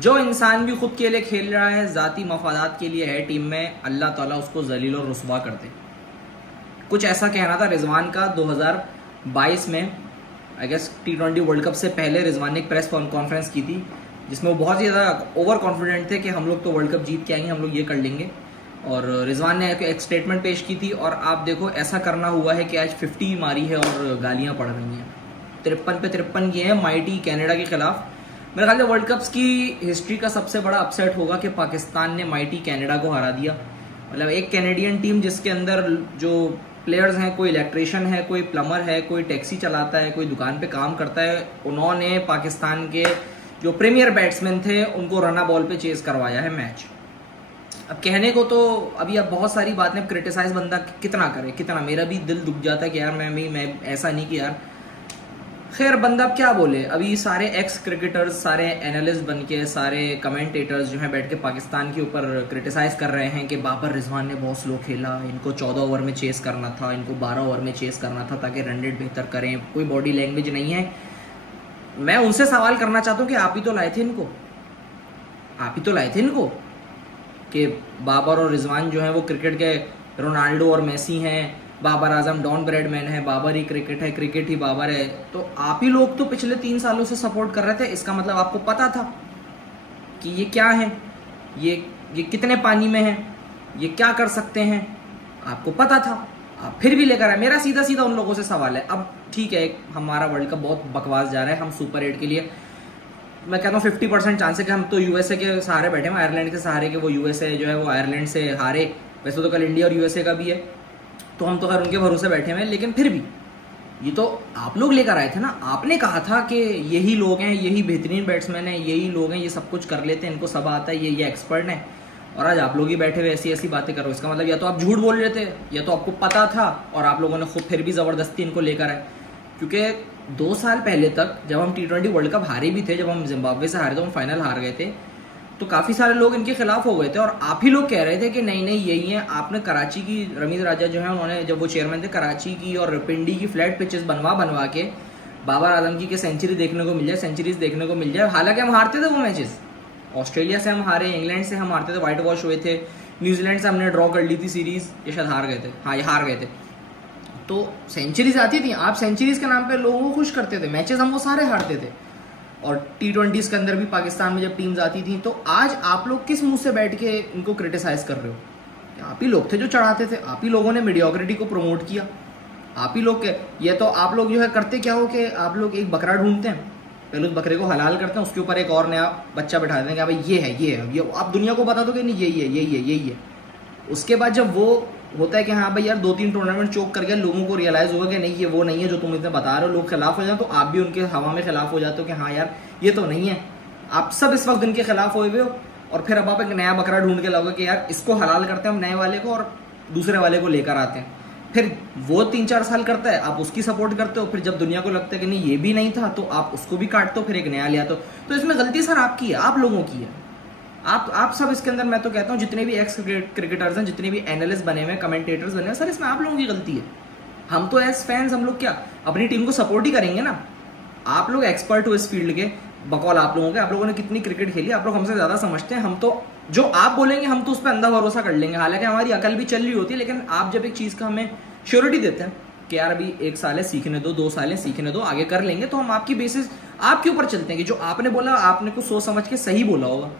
जो इंसान भी खुद के लिए खेल रहा है, ज़ाती मफादात के लिए है टीम में, अल्लाह ताला उसको जलील और रुस्वा कर दे। कुछ ऐसा कहना था रिजवान का 2022 में, I guess T20 world cup से पहले रिजवान ने एक प्रेस कॉन्फ्रेंस की थी जिसमें वो बहुत ही ज़्यादा ओवर कॉन्फिडेंट थे कि हम लोग तो वर्ल्ड कप जीत के आएंगे, हम लोग ये कर लेंगे। और रिजवान ने एक स्टेटमेंट पेश की थी और आप देखो ऐसा करना हुआ है कि आज 50 मारी है और गालियाँ पड़ रही हैं। 53 पे 53 किए हैं माइटी कनाडा के खिलाफ। मेरे ख्याल से वर्ल्ड कप्स की हिस्ट्री का सबसे बड़ा अपसेट होगा कि पाकिस्तान ने माइटी कनाडा को हरा दिया। मतलब एक कैनेडियन टीम जिसके अंदर जो प्लेयर्स हैं, कोई इलेक्ट्रिशियन है, कोई प्लम्बर है, कोई टैक्सी चलाता है, कोई दुकान पे काम करता है, उन्होंने पाकिस्तान के जो प्रीमियर बैट्समैन थे उनको रना बॉल पे चेस करवाया है मैच। अब कहने को तो अभी अब बहुत सारी बातें, क्रिटिसाइज बंदा कितना करे कितना, मेरा भी दिल दुख जाता है कि यार मैं ऐसा नहीं कि यार, खैर बंदा अब क्या बोले। अभी सारे एक्स क्रिकेटर्स, सारे एनालिस्ट बन के, सारे कमेंटेटर्स जो हैं बैठ के पाकिस्तान के ऊपर क्रिटिसाइज कर रहे हैं कि बाबर रिजवान ने बहुत स्लो खेला, इनको 14 ओवर में चेस करना था, इनको 12 ओवर में चेस करना था ताकि रन रेट बेहतर करें, कोई बॉडी लैंग्वेज नहीं है। मैं उनसे सवाल करना चाहता हूँ कि आप ही तो लाए थे इनको, आप ही तो लाए थे इनको, कि बाबर और रिजवान जो है वो क्रिकेट के रोनाल्डो और मेसी हैं, बाबर आजम डॉन ब्रैडमैन है, बाबर ही क्रिकेट है, क्रिकेट ही बाबर है। तो आप ही लोग तो पिछले 3 सालों से सपोर्ट कर रहे थे, इसका मतलब आपको पता था कि ये क्या है, ये कितने पानी में है, ये क्या कर सकते हैं, आपको पता था, आप फिर भी लेकर आए। मेरा सीधा सीधा उन लोगों से सवाल है, अब ठीक है हमारा वर्ल्ड कप बहुत बकवास जा रहा है, हम सुपर 8 के लिए मैं कहता हूँ 50% चांस है कि हम तो यूएसए के सहारे बैठे हैं, आयरलैंड के सहारे कि वो यूएसए जो है वो आयरलैंड से हारे। वैसे तो कल इंडिया और यूएसए का भी है, तो हम तो खैर उनके भरोसे बैठे हुए हैं, लेकिन फिर भी ये तो आप लोग लेकर आए थे ना। आपने कहा था कि यही लोग हैं, यही बेहतरीन बैट्समैन हैं, यही लोग हैं, ये सब कुछ कर लेते हैं, इनको सब आता है, ये एक्सपर्ट हैं, और आज आप लोग ही बैठे हुए ऐसी ऐसी बातें करो। इसका मतलब या तो आप झूठ बोल रहे थे या तो आपको पता था और आप लोगों ने खुद फिर भी ज़बरदस्ती इनको लेकर आए। क्योंकि 2 साल पहले तक जब हम T20 वर्ल्ड कप हारे भी थे, जब हम जिम्बाब्वे से हारे थे, हम फाइनल हार गए थे, तो काफ़ी सारे लोग इनके खिलाफ हो गए थे और आप ही लोग कह रहे थे कि नहीं नहीं यही है। आपने कराची की, रमीज राजा जो है उन्होंने, जब वो चेयरमैन थे, कराची की और पिंडी की फ्लैट पिचेस बनवा के बाबर आजम की सेंचुरी देखने को मिल जाए, सेंचुरीज देखने को मिल जाए। हालांकि हम हारते थे वो मैचेस, ऑस्ट्रेलिया से हम हारे, इंग्लैंड से हम हारते थे, वाइट वॉश हुए थे, न्यूजीलैंड से हमने ड्रॉ कर ली थी सीरीज, ये शायद हार गए थे, हाँ ये हार गए थे। तो सेंचुरीज आती थी, आप सेंचुरीज के नाम पे लोगों को खुश करते थे, मैचेस हम वो सारे हारते थे। और T20s के अंदर भी पाकिस्तान में जब टीम्स आती थी, तो आज आप लोग किस मुंह से बैठ के इनको क्रिटिसाइज कर रहे हो? आप ही लोग थे जो चढ़ाते थे, आप ही लोगों ने मीडियोक्रिटी को प्रमोट किया, आप ही लोग के। ये तो आप लोग जो है करते क्या हो कि आप लोग एक बकरा ढूंढते हैं, पहले उस बकरे को हलाल करते हैं, उसके ऊपर एक और नया बच्चा बैठा देते हैं कि भाई ये है, ये आप दुनिया को बता दो कि नहीं यही है। उसके बाद जब वो होता है कि हाँ भाई यार 2-3 टूर्नामेंट चोक कर गया, लोगों को रियलाइज होगा कि नहीं ये वो नहीं है जो तुम इतने बता रहे हो, लोग खिलाफ हो जाए, तो आप भी उनके हवा में खिलाफ हो जाते हो कि हाँ यार ये तो नहीं है। आप सब इस वक्त इनके खिलाफ हुए हो और फिर अब आप एक नया बकरा ढूंढ के लाओगे कि यार इसको हलाल करते हैं हम नए वाले को और दूसरे वाले को लेकर आते हैं। फिर वो 3-4 साल करता है, आप उसकी सपोर्ट करते हो, फिर जब दुनिया को लगता है कि नहीं ये भी नहीं था तो आप उसको भी काटते हो, फिर एक नया ले आते हो। तो इसमें गलती सर आपकी है, आप लोगों की है। आप सब इसके अंदर, मैं तो कहता हूँ जितने भी एक्स क्रिकेटर्स हैं, जितने भी एनालिस्ट बने हुए हैं, कमेंटेटर्स बने हुए, सर इसमें आप लोगों की गलती है। हम तो एज फैंस हम लोग क्या अपनी टीम को सपोर्ट ही करेंगे ना। आप लोग एक्सपर्ट हो इस फील्ड के, बकौल आप लोगों के, आप लोगों ने कितनी क्रिकेट खेली, आप लोग हमसे ज्यादा समझते हैं। हम तो जो आप बोलेंगे हम तो उस पर अंधा भरोसा कर लेंगे, हालांकि हमारी अकल भी चल रही होती है। लेकिन आप जब एक चीज का हमें श्योरिटी देते हैं कि यार अभी 1 साल है सीखने दो, 2 साल है सीखने दो, आगे कर लेंगे, तो हम आपकी बेसिस आपके ऊपर चलते हैं कि जो आपने बोला आपने कुछ सोच समझ के सही बोला होगा।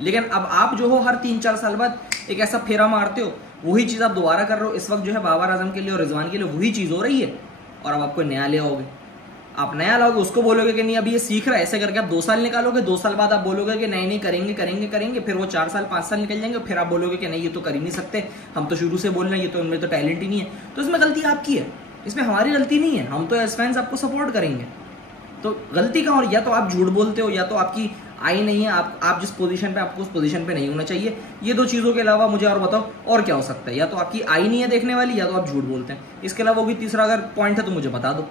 लेकिन अब आप जो हो हर 3-4 साल बाद एक ऐसा फेरा मारते हो, वही चीज आप दोबारा कर रहे हो। इस वक्त जो है बाबर आजम के लिए और रिजवान के लिए वही चीज हो रही है, और अब आपको नया ले आओगे, आप नया लाओगे, उसको बोलोगे कि नहीं अभी ये सीख रहा है, ऐसे करके आप 2 साल निकालोगे, 2 साल बाद आप बोलोगे कि नहीं करेंगे, फिर वो 4 साल 5 साल निकल जाएंगे, फिर आप बोलोगे कि नहीं ये तो कर ही नहीं सकते, हम तो शुरू से बोल रहे हैं, ये तो इनमें तो टैलेंट ही नहीं है। तो इसमें गलती आपकी है, इसमें हमारी गलती नहीं है। हम तो एज फैंस आपको सपोर्ट करेंगे, तो गलती का, और या तो आप झूठ बोलते हो या तो आपकी आई नहीं है, आप जिस पोजीशन पे, आपको उस पोजीशन पे नहीं होना चाहिए। ये 2 चीजों के अलावा मुझे और बताओ और क्या हो सकता है? या तो आपकी आई नहीं है देखने वाली, या तो आप झूठ बोलते हैं। इसके अलावा वो भी तीसरा अगर पॉइंट है तो मुझे बता दो।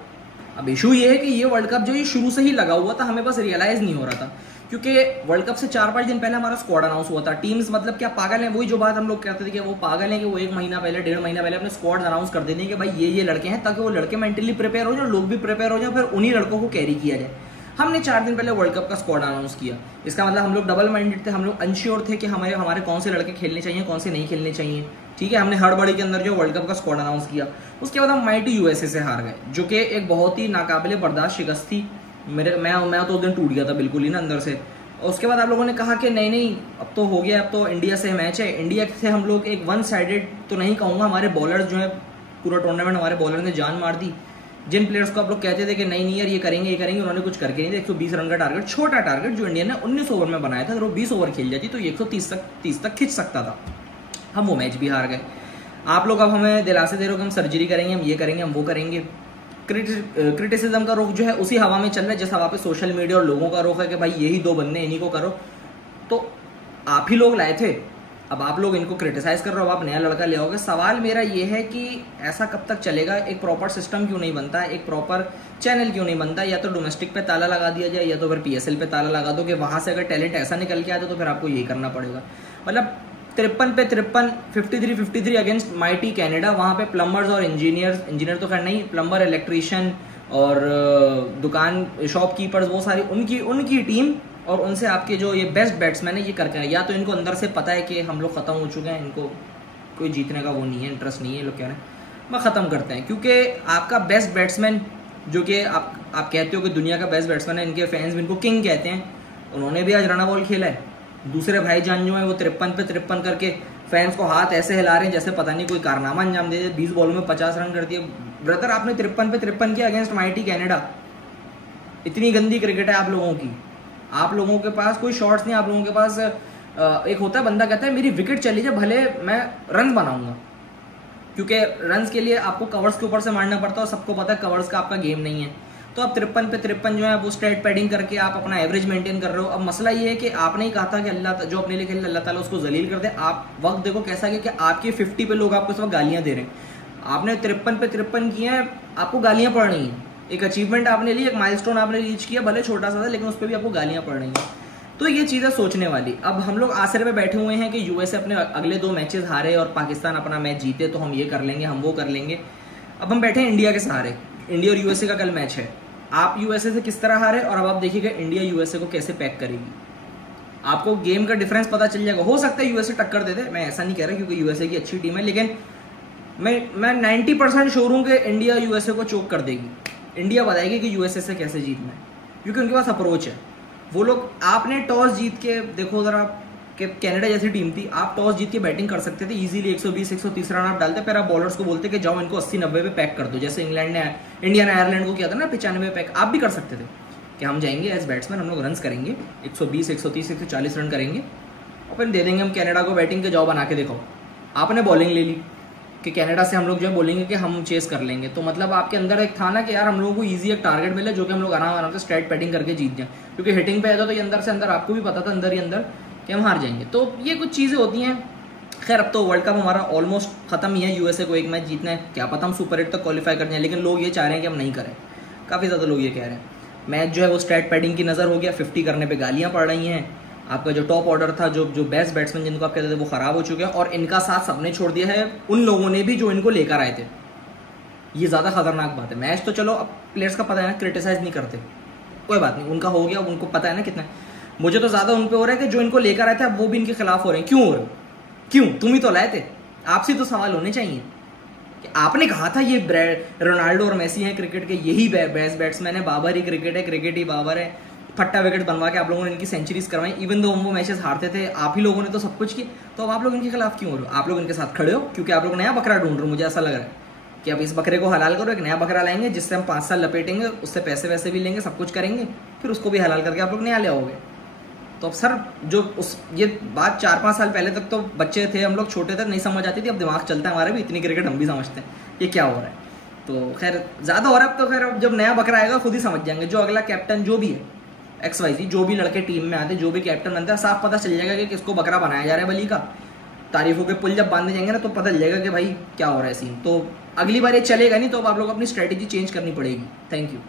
अब इशू ये है कि ये वर्ल्ड कप जो ये शुरू से ही लगा हुआ था, हमें बस रियलाइज नहीं हो रहा था, क्योंकि वर्ल्ड कप से 4-5 दिन पहले हमारा स्क्वाड अनाउंस हुआ था। टीम्स मतलब क्या पागल है, वही जो बात हम लोग कहते थे कि वो पागल है कि वो 1 महीना पहले, 1.5 महीना पहले अपने स्क्वाड अनाउंस कर देते हैं कि भाई ये लड़के हैं, ताकि वो लड़के मेंटली प्रिपेयर हो जाए, लोग भी प्रिपेयर हो जाए, फिर उन्हीं लड़कों को कैरी किया जाए। हमने 4 दिन पहले वर्ल्ड कप का स्क्वाड अनाउंस किया। इसका मतलब हम लोग डबल माइंडेड थे, हम लोग अनश्योर थे कि हमारे कौन से लड़के खेलने चाहिए, कौन से नहीं खेलने चाहिए। ठीक है, हमने हड़बड़ी के अंदर जो वर्ल्ड कप का स्क्वाड अनाउंस किया, उसके बाद हम माइटी यूएसए से हार गए, जो कि एक बहुत ही नाकाबिले बर्दाश्त शिकस्त थी। मैं तो उस दिन टूट गया था बिल्कुल ही ना अंदर से। उसके बाद आप लोगों ने कहा कि नहीं अब तो हो गया, अब तो इंडिया से मैच है। इंडिया से हम लोग एक वन साइडेड तो नहीं कहूँगा, हमारे बॉलर्स जो है पूरा टूर्नामेंट हमारे बॉलर ने जान मार दी। जिन प्लेयर्स को आप लोग कहते थे कि नहीं यार ये करेंगे, उन्होंने कुछ करके नहीं दिया। 120 रन का टारगेट, छोटा टारगेट जो इंडिया ने 19 ओवर में बनाया था, अगर वो 20 ओवर खेल जाती तो 130 तक खिंच सकता था। हम वो मैच भी हार गए। आप लोग अब हमें दिलासे दे रहे हो कि हम सर्जरी करेंगे, हम ये करेंगे, हम वो करेंगे। क्रिटिसिज्म का रुख जो है उसी हवा में चल रहा है, जिस हवा पे सोशल मीडिया और लोगों का रुख है कि भाई यही 2 बंदे, इन्हीं को करो। तो आप ही लोग लाए थे, अब आप लोग इनको क्रिटिसाइज कर रहे हो, आप नया लड़का ले आओगे। सवाल मेरा ये है कि ऐसा कब तक चलेगा? एक प्रॉपर सिस्टम क्यों नहीं बनता, एक प्रॉपर चैनल क्यों नहीं बनता? या तो डोमेस्टिक पे ताला लगा दिया जाए, या तो फिर PSL पे ताला लगा दो कि वहां से अगर टैलेंट ऐसा निकल के आता तो फिर आपको यही करना पड़ेगा। मतलब 53 पे 53, 53 अगेंस्ट माइटी कैनेडा। वहाँ पे प्लम्बर्स और इंजीनियर तो खैर नहीं, प्लम्बर, इलेक्ट्रीशियन और दुकान शॉपकीपर्स, वो सारी उनकी टीम, और उनसे आपके जो ये बेस्ट बैट्समैन है ये करके आए। या तो इनको अंदर से पता है कि हम लोग खत्म हो चुके हैं, इनको कोई जीतने का वो नहीं है, इंटरेस्ट नहीं है, लोग कह रहे हैं मैं ख़त्म करते हैं। क्योंकि आपका बेस्ट बैट्समैन जो कि आप कहते हो कि दुनिया का बेस्ट बैट्समैन है, इनके फैंस भी इनको किंग कहते हैं, उन्होंने भी आज रन बॉल खेला है। दूसरे भाईजान जो है वो 53 पे 53 करके फैंस को हाथ ऐसे हिला रहे हैं जैसे पता नहीं कोई कारनामा अंजाम दे दिया। 20 बॉलों में 50 रन कर दिए। ब्रदर आपने 53 पे 53 किया अगेंस्ट माइटी कैनेडा। इतनी गंदी क्रिकेट है आप लोगों की। आप लोगों के पास कोई शॉट्स नहीं, आप लोगों के पास एक होता है बंदा कहता है मेरी विकेट चली जाए भले मैं रन बनाऊंगा, क्योंकि रन के लिए आपको कवर्स के ऊपर से मारना पड़ता है और सबको पता है कवर्स का आपका गेम नहीं है। तो आप 53 पे 53 जो है वो स्ट्रेट पैडिंग करके आप अपना एवरेज मेंटेन कर रहे हो। अब मसला ये है कि आपने ही कहा था कि अल्लाह जो अपने लिए खेले अल्लाह ताला उसको जलील कर दे। आप वक्त देखो कैसा है कि आपके 50 पे लोग आपको इस वक्त गालियां दे रहे हैं। आपने 53 पे 53 किए हैं, आपको गालियां पड़ रही हैं। एक अचीवमेंट आपने ली, एक माइलस्टोन आपने रीच किया, भले छोटा सा था लेकिन उस पर भी आपको गालियां पड़ रही हैं। तो ये चीज़ है सोचने वाली। अब हम लोग आसरे पे बैठे हुए हैं कि यूएसए अपने अगले 2 मैचेस हारे और पाकिस्तान अपना मैच जीते तो हम ये कर लेंगे, हम वो कर लेंगे। अब हम बैठे हैं इंडिया के सहारे। इंडिया और यूएसए का कल मैच है। आप यूएसए से किस तरह हारे और अब आप देखिएगा इंडिया यूएसए को कैसे पैक करेगी। आपको गेम का डिफरेंस पता चल जाएगा। हो सकता है यूएसए टक्कर दे दे, मैं ऐसा नहीं कह रहा क्योंकि यूएसए की अच्छी टीम है, लेकिन मैं 90% श्योर हूं कि इंडिया यूएसए को चोक कर देगी। इंडिया बताएगी कि यूएसए से कैसे जीतना है, क्योंकि उनके पास अप्रोच है। वो लोग, आपने टॉस जीत के देखो जरा कि कैनेडा जैसी टीम थी, आप टॉस जीत के बैटिंग कर सकते थे इजीली। 120-130 रन आप डालते, फिर आप बॉलर्स को बोलते कि जाओ इनको 80-90 पे पैक कर दो, जैसे इंडिया ने आयरलैंड को किया था ना 95 पैक। आप भी कर सकते थे कि हम जाएंगे एज बैट्समैन, हम लोग रन करेंगे 120, 130, 140 रन करेंगे और फिर दे देंगे हम कैनेडा को बैटिंग के, जाओ बना के देखो। आपने बॉलिंग ले ली कि कैनेडा से हम लोग जो है बोलेंगे कि हम चेस कर लेंगे। तो मतलब आपके अंदर एक था ना कि यार हम लोगों को ईजी एक टारगेट मिले जो कि हम लोग आराम से स्ट्रेट पैडिंग करके जीत जाए, क्योंकि हिटिंग पे आता तो ये अंदर से अंदर आपको भी पता था अंदर ही अंदर कि हम हार जाएंगे। तो ये कुछ चीज़ें होती हैं। खैर अब तो वर्ल्ड कप हमारा ऑलमोस्ट खत्म ही है। यूएसए को एक मैच जीतना है, क्या पता हम सुपर 8 तक क्वालिफाई कर जाए, लेकिन लोग ये चाह रहे हैं कि हम नहीं करें। काफ़ी ज़्यादा लोग ये कह रहे हैं। मैच जो है वो स्ट्रेट पैडिंग की नज़र हो गया, 50 करने पर गालियाँ पड़ रही हैं। आपका जो टॉप ऑर्डर था, जो बेस्ट बैट्समैन जिनको आप कहते थे, वो खराब हो चुके हैं और इनका साथ सबने छोड़ दिया है, उन लोगों ने भी जो इनको लेकर आए थे। ये ज़्यादा खतरनाक बात है। मैच तो चलो अब प्लेयर्स का पता है ना, क्रिटिसाइज नहीं करते, कोई बात नहीं, उनका हो गया, उनको पता है ना कितना। मुझे तो ज़्यादा उन पे हो रहा है कि जो इनको लेकर आए थे अब वो भी इनके खिलाफ हो रहे हैं। क्यों हो रहे हो? क्यों? तुम ही तो लाए थे। आपसे तो सवाल होने चाहिए कि आपने कहा था ये रोनाल्डो और मेसी हैं क्रिकेट के, यही बेस्ट बैट्समैन है, बाबर ही क्रिकेट है, क्रिकेट ही बाबर है। फट्टा विकेट बनवा के आप लोगों ने इनकी सेंचुरीज करवाई, इवन दो वो मैचेस हारते थे, आप ही लोगों ने तो सब कुछ किया। तो अब आप लोग इनके खिलाफ क्यों हो रहे हो? आप लोग इनके साथ खड़े हो क्योंकि आप लोग नया बकरा ढूंढ रहे हो। मुझे ऐसा लग रहा है कि अब इस बकरे को हलाल करो, एक नया बकरा लाएंगे जिससे हम 5 साल लपेटेंगे, उससे पैसे वैसे भी लेंगे, सब कुछ करेंगे, फिर उसको भी हलाल करके आप लोग नया ले आओगे। तो अब सर ये बात 4-5 साल पहले तक तो बच्चे थे हम लोग, छोटे थे, नहीं समझ आती थी। अब दिमाग चलता है हमारा भी, इतनी क्रिकेट हम भी समझते हैं ये क्या हो रहा है। तो खैर ज़्यादा हो रहा है। अब तो खैर अब जब नया बकरा आएगा खुद ही समझ जाएंगे। जो अगला कैप्टन जो भी है XYZ, जो भी लड़के टीम में आते, जो भी कैप्टन बनता है, साफ पता चल जाएगा कि किसको बकरा बनाया जा रहा है बली का। तारीफों के पुल जब बांधे जाएंगे ना तो पता चल जाएगा कि भाई क्या हो रहा है सीन। तो अगली बार ये चलेगा नहीं, तो अब आप लोग अपनी स्ट्रेटेजी चेंज करनी पड़ेगी। Thank you.